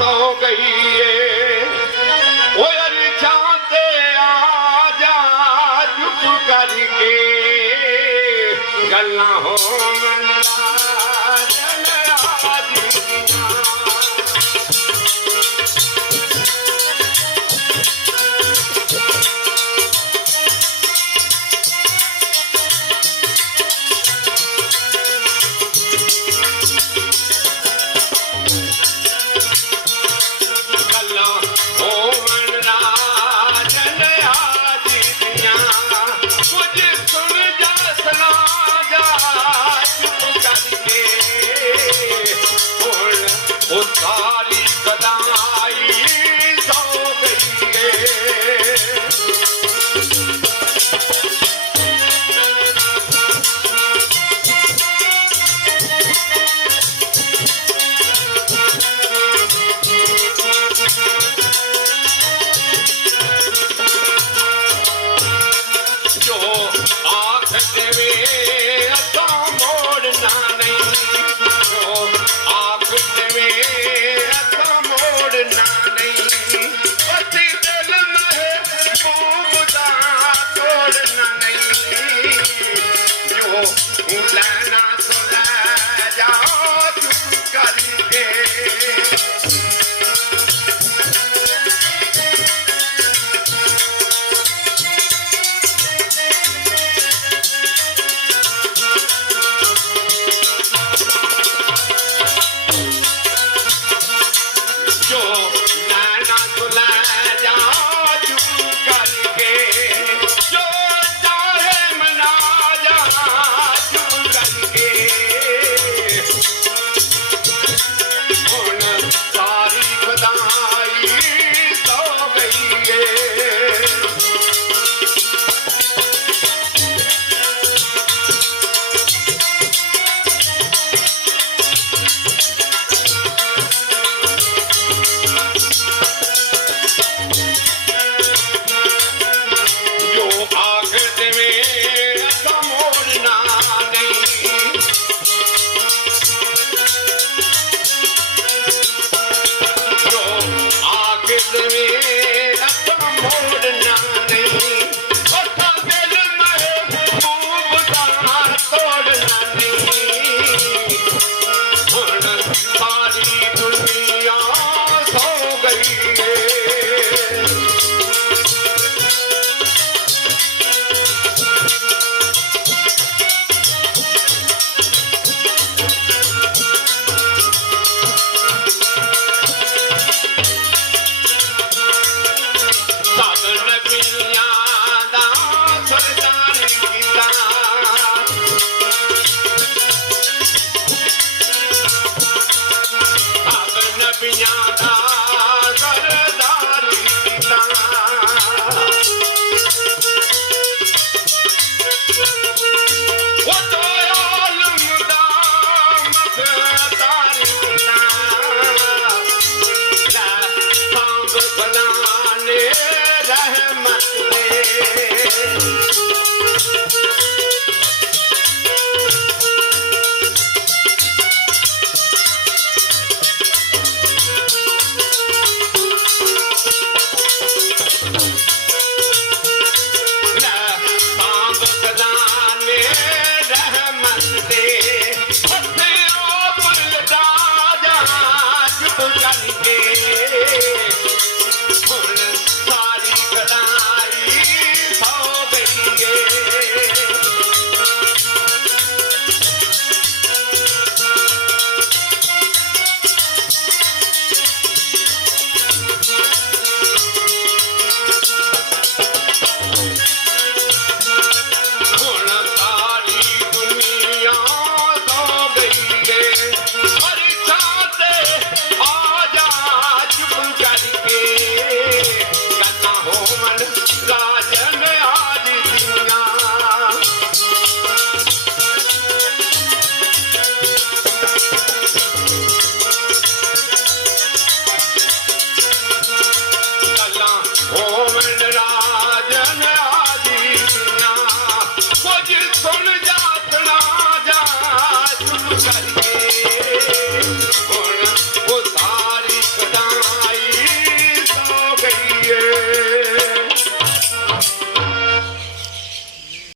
सो गई है वो चाहते आ जा चुप करके गल्ला हो सारी कदाई सो गई जो आखिर में असा मोड़ना नहीं जो आखिर में लाना सुना जाओ चुप करके जो लाना सुना जाओ चुप करके जो चाहे मना जा सारी बधाई सो गई है जो आखिर में ऐसा मोड़ना नहीं जो आखिर में ऐसा मोड़ना नहीं उसका दिल महबूब का तोड़ना नहीं सारी दुनिया सो गई है करके